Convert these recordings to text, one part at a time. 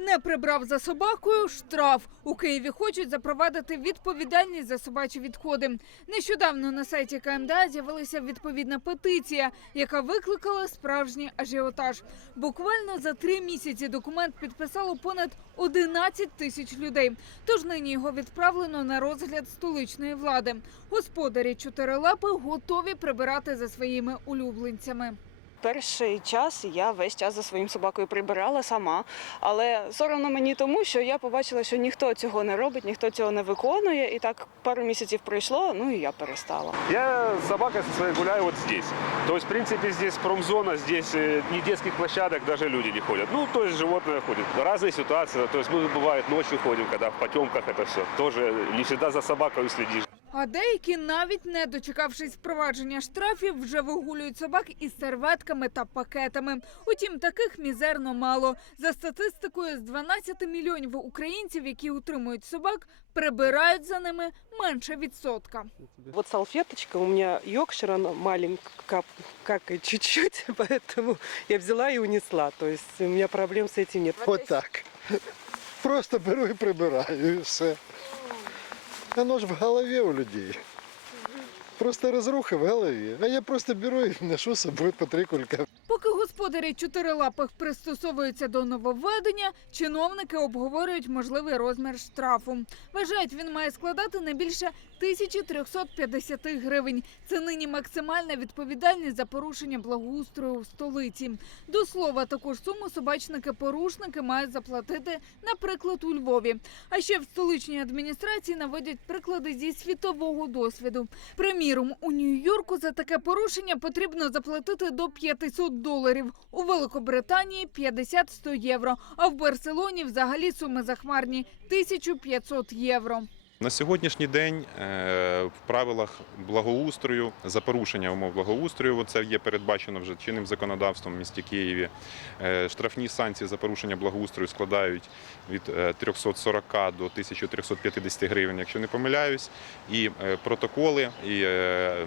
Не прибрав за собакою штраф. У Києві хочуть запровадити відповідальність за собачі відходи. Нещодавно на сайті КМДА з'явилася відповідна петиція, яка викликала справжній ажіотаж. Буквально за три місяці документ підписало понад 11 тисяч людей. Тож нині його відправлено на розгляд столичної влади. Господарі чотирилапи готові прибирати за своїми улюбленцями Перший час я весь час за своїм собакою прибирала сама, але соромно мені тому, що я побачила, що ніхто цього не робить, ніхто цього не виконує, і так пару місяців пройшло. Ну і я перестала. Я с собакой со своей гуляю вот здесь. То есть, в принципе, здесь промзона, здесь э, ни детских площадок, даже люди не ходят. Ну, то есть животные ходят. Разные ситуации. То есть мы, бывает, ночью ходим, когда в потемках это все. Тоже не всегда за собакой следишь. А деякі, навіть не дочекавшись впровадження штрафів, вже вигулюють собак із серветками та пакетами. Утім, таких мізерно мало. За статистикою, з 12 мільйонів українців, які утримують собак, прибирають за ними менше відсотка. Вот салфеточка у меня Йоркшир, она маленькая, кап, чуть-чуть, поэтому я взяла и унесла. То есть у меня проблем с этим нет. Вот так. Просто беру і прибираю, і все. Оно ж в голові у людей. Просто розруха в голові. А я просто беру і ношу з собою по три кулька. Поки господарі чотирилапих пристосовуються до нововведення, чиновники обговорюють можливий розмір штрафу. Вважають, він має складати не більше 1350 гривень. Це нині максимальна відповідальність за порушення благоустрою в столиці. До слова, таку ж суму собачники-порушники мають заплатити, наприклад, у Львові. А ще в столичній адміністрації наводять приклади зі світового досвіду. Приміром, у Нью-Йорку за таке порушення потрібно заплатити до 500 доларів. У Великобританії 50-100 євро. А в Барселоні взагалі суми захмарні 1500 євро. На сьогоднішній день е, в правилах благоустрою за порушення умов благоустрою, це є передбачено вже чинним законодавством в місті Києві. е, Штрафні санкції за порушення благоустрою складають від е, 340 до 1350 гривень, якщо не помиляюсь. І е, протоколи, і е,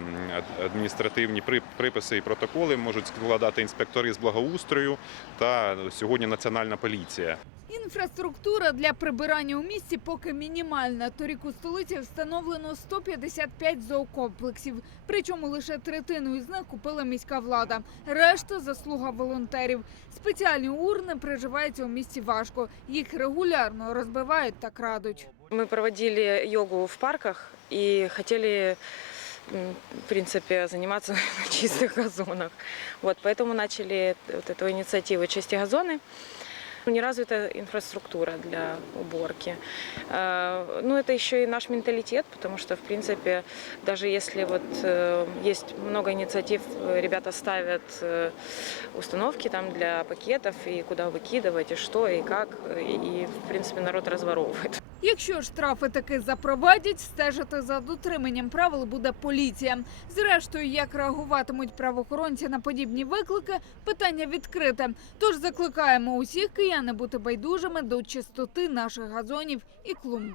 адміністративні при- приписи і протоколи можуть складати інспектори з благоустрою та сьогодні Національна поліція. Інфраструктура для прибирання у місті поки мінімальна. Торік у столиці встановлено 155 зоокомплексів. Причому лише третину із них купила міська влада. Решта заслуга волонтерів. Спеціальні урни приживаються у місті важко. Їх регулярно розбивають та крадуть. Мы проводили йогу в парках и хотели, м, в принципе, заниматься на чистых газонах. Вот, поэтому начали вот эту инициативу «Чисти газоны». Не развита инфраструктура для уборки. Э, Ну, это еще и наш менталитет, потому что, в принципе, даже если вот э, есть много инициатив, ребята ставят э, установки там для пакетов, и куда выкидывать, и что, и как, и, в принципе, народ разворовывает. Якщо штрафи таки запровадять, стежити за дотриманням правил буде поліція. Зрештою, як реагуватимуть правоохоронці на подібні виклики, питання відкрите. Тож закликаємо усіх кияни бути байдужими до чистоти наших газонів і клумб.